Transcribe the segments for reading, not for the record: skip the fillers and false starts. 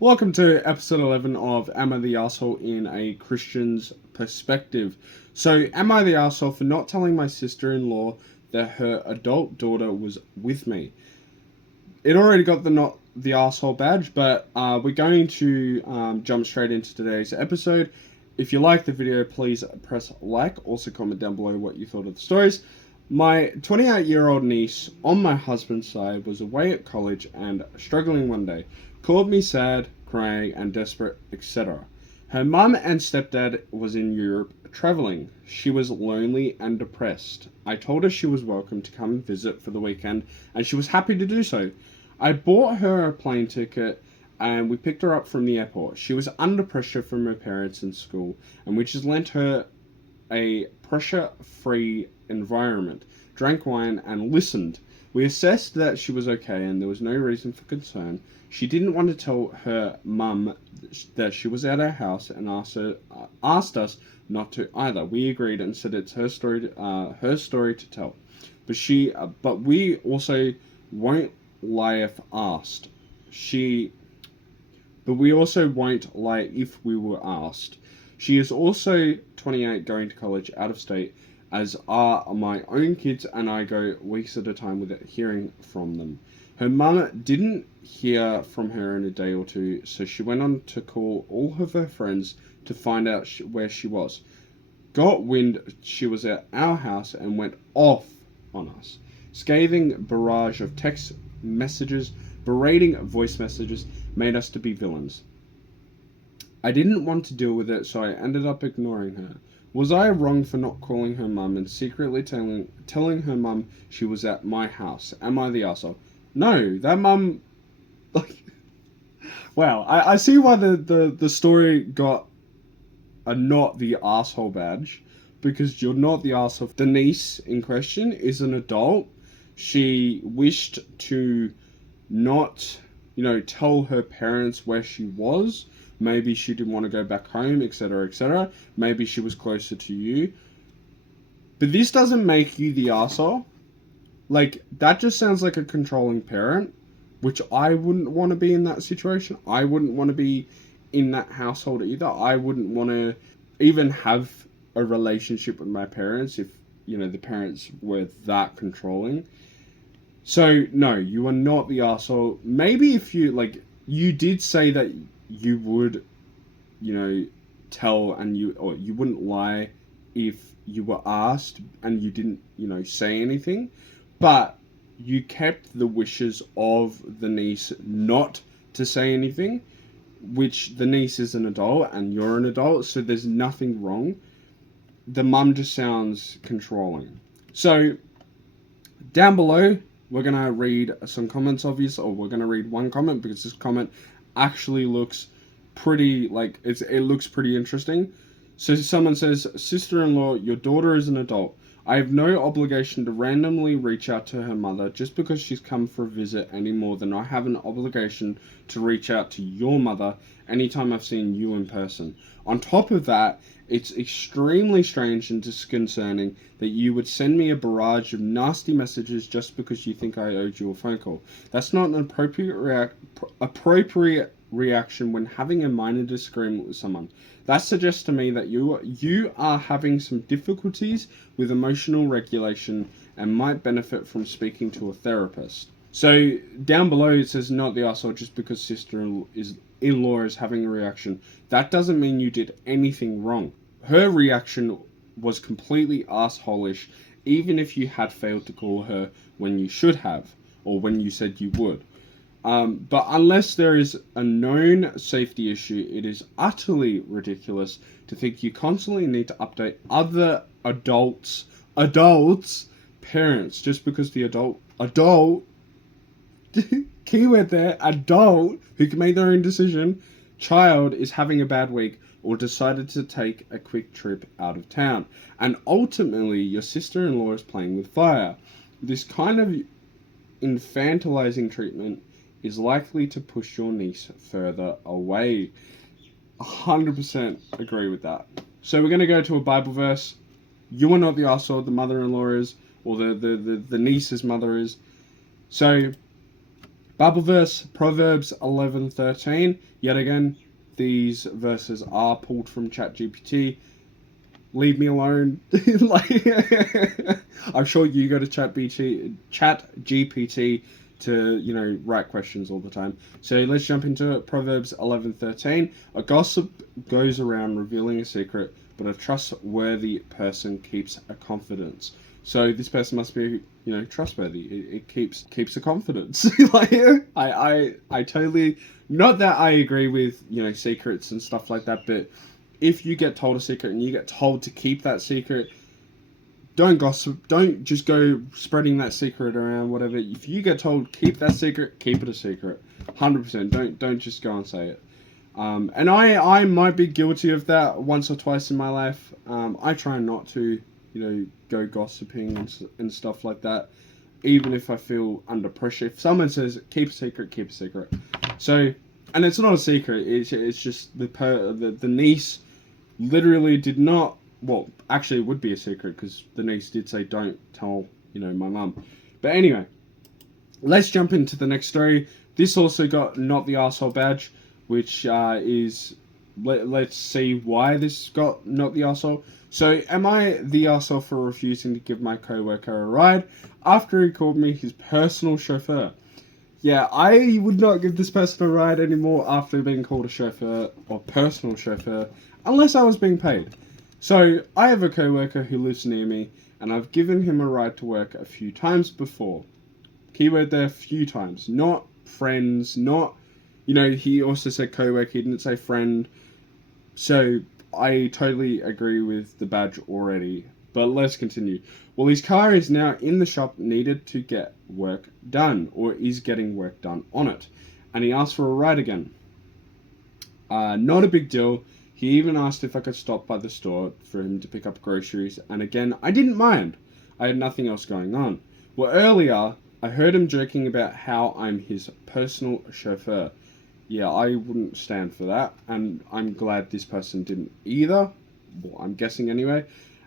Welcome to episode 11 of Am I the Arsehole in a Christian's Perspective. So, am I the arsehole for not telling my sister-in-law that her adult daughter was with me? It already got the not the arsehole badge, but we're going to jump straight into today's episode. If you like the video, please press like. Also comment down below what you thought of the stories. My 28-year-old niece on my husband's side was away at college and struggling one day. Called me sad, crying, and desperate, etc. Her mum and stepdad was in Europe travelling. She was lonely and depressed. I told her she was welcome to come visit for the weekend, and she was happy to do so. I bought her a plane ticket, and we picked her up from the airport. She was under pressure from her parents and school, and we just lent her a pressure-free environment, drank wine, and listened. We assessed that she was okay and there was no reason for concern. She didn't want to tell her mum that she was at our house and asked us not to either. We agreed and said it's her story to tell. But we also won't lie if asked. But we also won't lie if we were asked. She is also 28, going to college out of state, as are my own kids, and I go weeks at a time without hearing from them. Her mum didn't hear from her in a day or two, so she went on to call all of her friends to find out where she was. Got wind she was at our house and went off on us. Scathing barrage of text messages, berating voice messages, made us to be villains. I didn't want to deal with it, so I ended up ignoring her. Was I wrong for not calling her mum and secretly telling her mum she was at my house? Am I the arsehole? No, that mum... Like, wow, I see why the story got a not the arsehole badge, because you're not the arsehole. The niece in question is an adult. She wished to not, tell her parents where she was. Maybe she didn't want to go back home, etc., etc. Maybe she was closer to you. But this doesn't make you the arsehole. Like, that just sounds like a controlling parent, which I wouldn't want to be in that situation. I wouldn't want to be in that household either. I wouldn't want to even have a relationship with my parents if, the parents were that controlling. So, no, you are not the arsehole. Maybe if you did say that you would, tell or you wouldn't lie if you were asked and you didn't, say anything. But you kept the wishes of the niece not to say anything, which the niece is an adult and you're an adult, so there's nothing wrong. The mum just sounds controlling. So, down below, we're going to read some comments, obviously, or we're going to read one comment because this comment actually looks pretty, it looks pretty interesting. So someone says, sister-in-law, your daughter is an adult. I have no obligation to randomly reach out to her mother just because she's come for a visit any more than I have an obligation to reach out to your mother anytime I've seen you in person. On top of that, it's extremely strange and disconcerting that you would send me a barrage of nasty messages just because you think I owed you a phone call. That's not an appropriate reaction when having a minor disagreement with someone. That suggests to me that you are having some difficulties with emotional regulation and might benefit from speaking to a therapist. So down below it says not the arsehole just because sister-in-law is having a reaction. That doesn't mean you did anything wrong. Her reaction was completely arsehole-ish, even if you had failed to call her when you should have, or when you said you would. But unless there is a known safety issue, it is utterly ridiculous to think you constantly need to update other adults' parents just because the adult, keyword there, adult, who can make their own decision, child is having a bad week or decided to take a quick trip out of town. And ultimately, your sister-in-law is playing with fire. This kind of infantilizing treatment is likely to push your niece further away. 100% agree with that. So we're going to go to a Bible verse. You are not the arsehole, the mother-in-law is, or the niece's mother is. So, Bible verse, Proverbs 11:13. Yet again, these verses are pulled from ChatGPT. Leave me alone. Like, I'm sure you go to ChatGPT to write questions all the time. So let's jump into it. Proverbs 11:13. A gossip goes around revealing a secret, but a trustworthy person keeps a confidence. So this person must be, trustworthy. It keeps a confidence. Like, I totally, not that I agree with secrets and stuff like that, but if you get told a secret and you get told to keep that secret, don't gossip. Don't just go spreading that secret around. Whatever. If you get told keep that secret, keep it a secret. 100%. Don't just go and say it. And I might be guilty of that once or twice in my life. I try not to go gossiping and stuff like that, even if I feel under pressure. If someone says keep a secret, keep a secret. So, and it's not a secret. It's just the niece literally did not. Well, actually, it would be a secret because the niece did say don't tell my mum. But anyway, let's jump into the next story. This also got not the arsehole badge, which is let's see why this got not the arsehole. So, am I the arsehole for refusing to give my co-worker a ride after he called me his personal chauffeur? Yeah, I would not give this person a ride anymore after being called a chauffeur or personal chauffeur, unless I was being paid. So, I have a co-worker who lives near me, and I've given him a ride to work a few times before. Keyword there, few times. Not friends, not, he also said co-worker, he didn't say friend. So, I totally agree with the badge already. But let's continue. Well, his car is now in the shop, needed to get work done, or is getting work done on it. And he asked for a ride again. Not a big deal. He even asked if I could stop by the store for him to pick up groceries. And again, I didn't mind. I had nothing else going on. Well, earlier, I heard him joking about how I'm his personal chauffeur. Yeah, I wouldn't stand for that. And I'm glad this person didn't either. Well, I'm guessing anyway.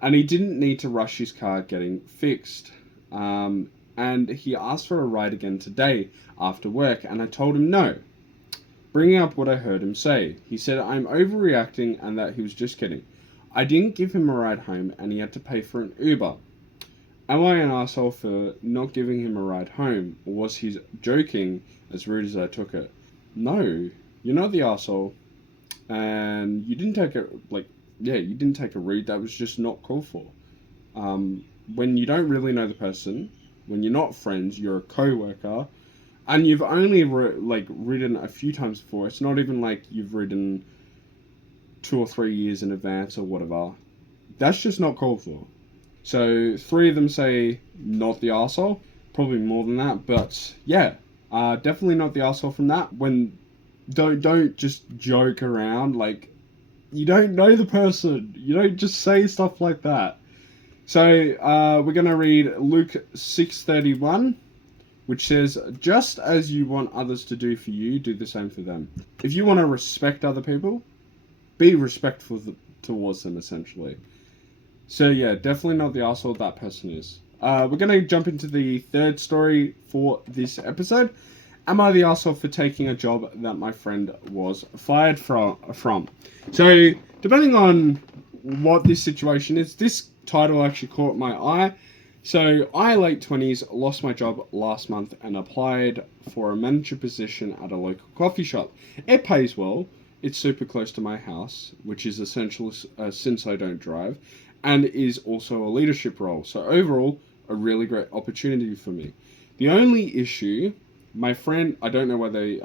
And he didn't need to rush his car getting fixed. And he asked for a ride again today after work, and I told him no. Bringing up what I heard him say, he said I'm overreacting and that he was just kidding. I didn't give him a ride home, and he had to pay for an Uber. Am I an asshole for not giving him a ride home, or was he joking as rude as I took it? No, you're not the asshole, and you didn't take it you didn't take a read. That was just not called for. When you don't really know the person, when you're not friends, you're a co-worker, and you've only ridden a few times before. It's not even like you've ridden 2 or 3 years in advance or whatever. That's just not called for. So 3 of them say not the arsehole. Probably more than that, but yeah, definitely not the arsehole from that. When don't just joke around like. You don't know the person. You don't just say stuff like that. So we're going to read Luke 6:31, which says, just as you want others to do for you, do the same for them. If you want to respect other people, be respectful towards them, essentially. So yeah, definitely not the arsehole that person is. We're going to jump into the third story for this episode. Am I the arsehole for taking a job that my friend was fired from? So, depending on what this situation is, this title actually caught my eye. So, I, late 20s, lost my job last month and applied for a manager position at a local coffee shop. It pays well. It's super close to my house, which is essential since I don't drive, and is also a leadership role. So, overall, a really great opportunity for me. The only issue... My friend, I don't know why they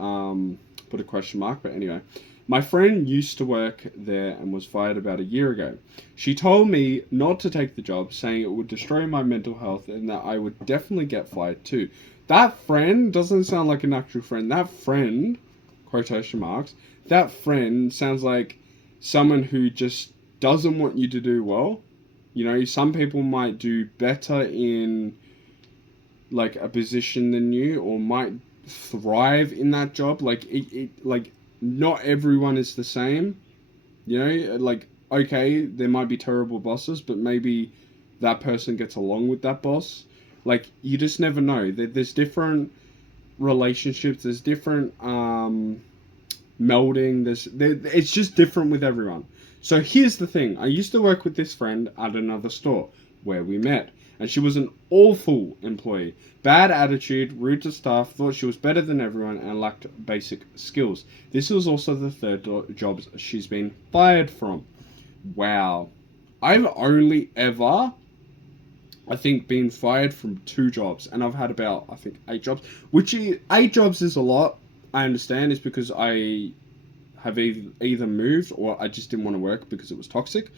put a question mark, but anyway, my friend used to work there and was fired about a year ago. She told me not to take the job, saying it would destroy my mental health and that I would definitely get fired too. That friend doesn't sound like an actual friend. That friend, quotation marks, that friend sounds like someone who just doesn't want you to do well. Some people might do better in like a position than you, or might thrive in that job. Not everyone is the same. Okay, there might be terrible bosses, but maybe that person gets along with that boss. You just never know. There's different relationships. There's different melding. It's just different with everyone. So here's the thing. I used to work with this friend at another store where we met. And she was an awful employee. Bad attitude, rude to staff, thought she was better than everyone, and lacked basic skills. This was also the third job she's been fired from. Wow. I've only ever, I think, been fired from 2 jobs. And I've had about, I think, 8 jobs. 8 jobs is a lot. I understand. It's because I have either moved or I just didn't want to work because it was toxic.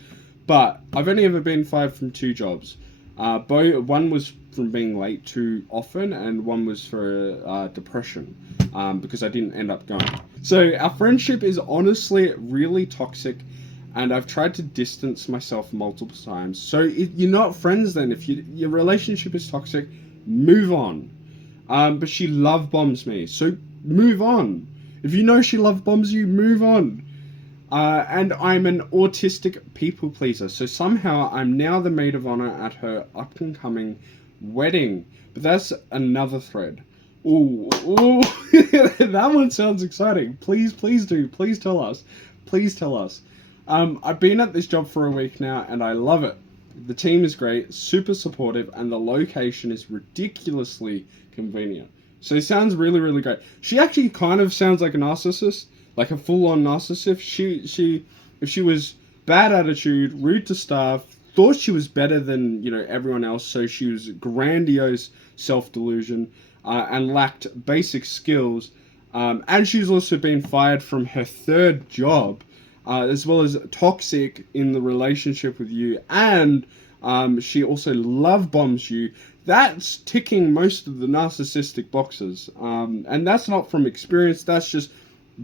But I've only ever been fired from 2 jobs. One was from being late too often, and one was for depression, because I didn't end up going. So our friendship is honestly really toxic, and I've tried to distance myself multiple times. So you're not friends then. If your relationship is toxic, move on. But she love bombs me, so move on. If you know she love bombs you, move on. And I'm an autistic people pleaser, so somehow I'm now the maid of honor at her up-and-coming wedding. But that's another thread. Ooh, that one sounds exciting. Please do. Please tell us. Please tell us. I've been at this job for a week now, and I love it. The team is great, super supportive, and the location is ridiculously convenient. So it sounds really, really great. She actually kind of sounds like a narcissist. Like a full-on narcissist. If she was bad attitude, rude to staff, thought she was better than everyone else, so she was grandiose self-delusion, and lacked basic skills. And she's also been fired from her 3rd job, as well as toxic in the relationship with you, and she also love bombs you. That's ticking most of the narcissistic boxes, and that's not from experience. That's just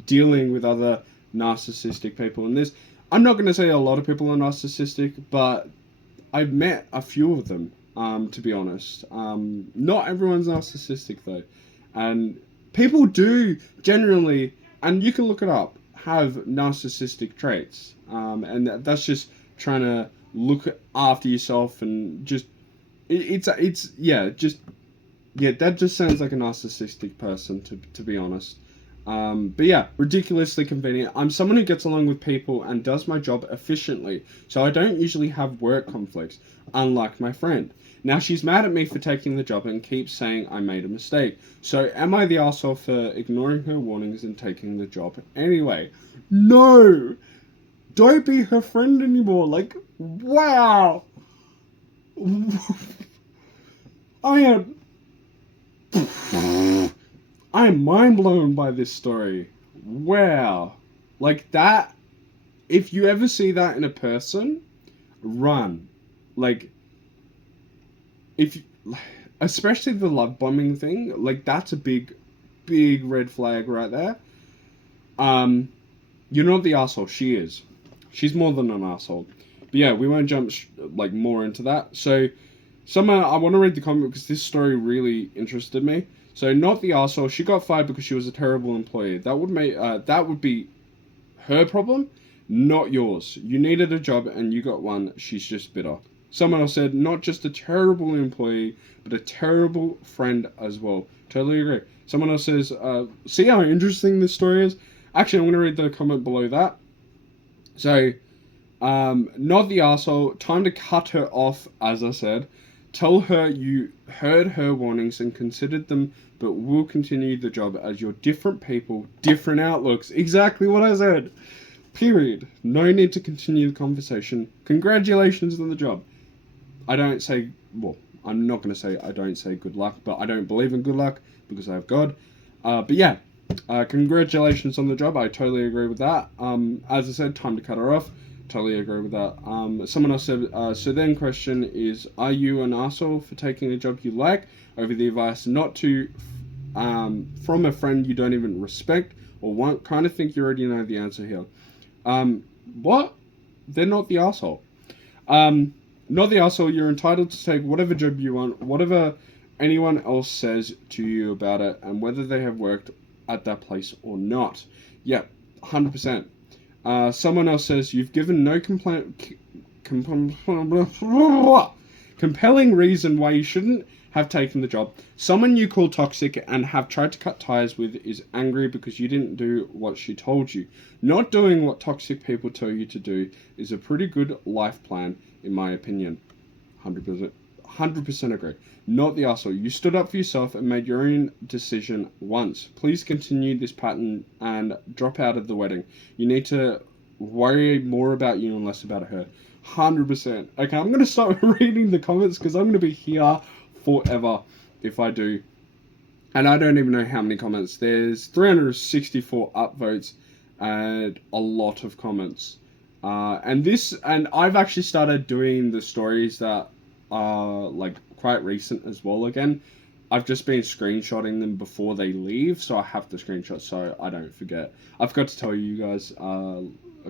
dealing with other narcissistic people. And I'm not going to say a lot of people are narcissistic, but I've met a few of them, to be honest. Not everyone's narcissistic though, and people do generally, and you can look it up, have narcissistic traits, and that's just trying to look after yourself and just that just sounds like a narcissistic person, to be honest. But yeah, ridiculously convenient. I'm someone who gets along with people and does my job efficiently, so I don't usually have work conflicts, unlike my friend. Now she's mad at me for taking the job and keeps saying I made a mistake. So am I the arsehole for ignoring her warnings and taking the job anyway? No! Don't be her friend anymore. Like, wow! I am mind blown by this story. Wow. Like that, if you ever see that in a person, run. Like, especially the love bombing thing, like that's a big red flag right there. You're not the asshole, she is. She's more than an asshole. But yeah, we won't jump more into that. So, I want to read the comment because this story really interested me. So, not the arsehole. She got fired because she was a terrible employee. That would be her problem, not yours. You needed a job and you got one. She's just bitter. Someone else said, not just a terrible employee, but a terrible friend as well. Totally agree. Someone else says, see how interesting this story is? Actually, I'm going to read the comment below that. So, not the arsehole. Time to cut her off, as I said. Tell her you heard her warnings and considered them, but will continue the job as you're different people, different outlooks. Exactly what I said. Period. No need to continue the conversation. Congratulations on the job. I'm not going to say I don't say good luck, but I don't believe in good luck because I have God. But yeah, congratulations on the job. I totally agree with that. As I said, time to cut her off. Totally agree with that. Someone else said, so then question is, are you an arsehole for taking a job you like over the advice not to, from a friend you don't even respect or want? Kind of think you already know the answer here. What? They're not the arsehole. Not the arsehole. You're entitled to take whatever job you want, whatever anyone else says to you about it, and whether they have worked at that place or not. Yeah, 100%. Someone else says, you've given no compelling reason why you shouldn't have taken the job. Someone you call toxic and have tried to cut ties with is angry because you didn't do what she told you. Not doing what toxic people tell you to do is a pretty good life plan, in my opinion. 100% agree. Not the asshole. You stood up for yourself and made your own decision once. Please continue this pattern and drop out of the wedding. You need to worry more about you and less about her. 100%. Okay, I'm going to start reading the comments because I'm going to be here forever if I do. And I don't even know how many comments. There's 364 upvotes and a lot of comments. And I've actually started doing the stories that are like quite recent as well again. I've just been screenshotting them before they leave, so I have the screenshot so I don't forget. I forgot to tell you guys a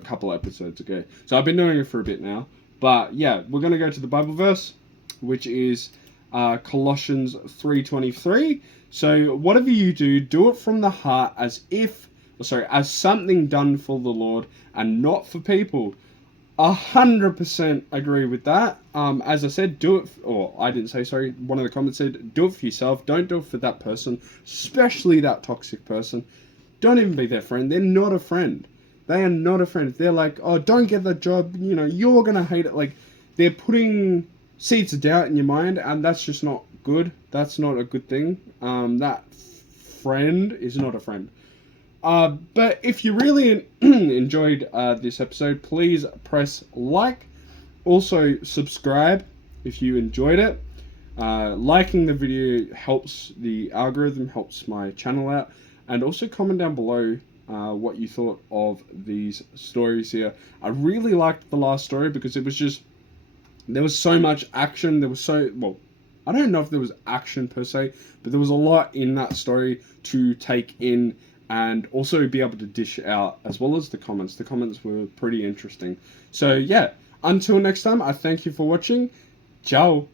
couple episodes ago. So I've been doing it for a bit now. But yeah, we're going to go to the Bible verse, which is Colossians 3:23. So whatever you do, do it from the heart as something done for the Lord and not for people. 100% agree with that. As I said, do it, I didn't say, sorry, one of the comments said, do it for yourself, don't do it for that person, especially that toxic person. Don't even be their friend. They're not a friend. They are not a friend. They're like, oh, don't get that job, you're gonna hate it. Like, they're putting seeds of doubt in your mind, and that's just not good. That's not a good thing. That friend is not a friend. But if you really enjoyed this episode, please press like. Also, subscribe if you enjoyed it. Liking the video helps the algorithm, helps my channel out. And also comment down below what you thought of these stories here. I really liked the last story because it was just, there was so much action. I don't know if there was action per se, but there was a lot in that story to take in and also be able to dish out, as well as the comments. The comments were pretty interesting. So yeah, until next time, I thank you for watching. Ciao.